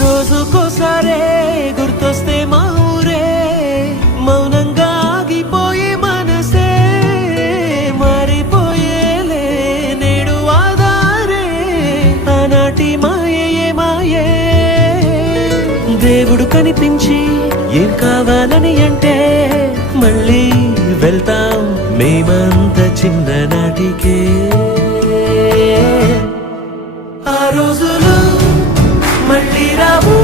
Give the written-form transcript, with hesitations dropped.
రోజుకోసారే గుర్తొస్తే మా ఊరే మౌనంగా ఆగిపోయే మనసే మారిపోయేలే నేడు ఆధారే ఆనాటి మాయే మాయే దేవుడు కనిపించి ఏం కావాలని అంటే మళ్ళీ వెళ్తాం మేమంత చిన్ననాటికే ఆ రోజులు మళ్ళీ రావు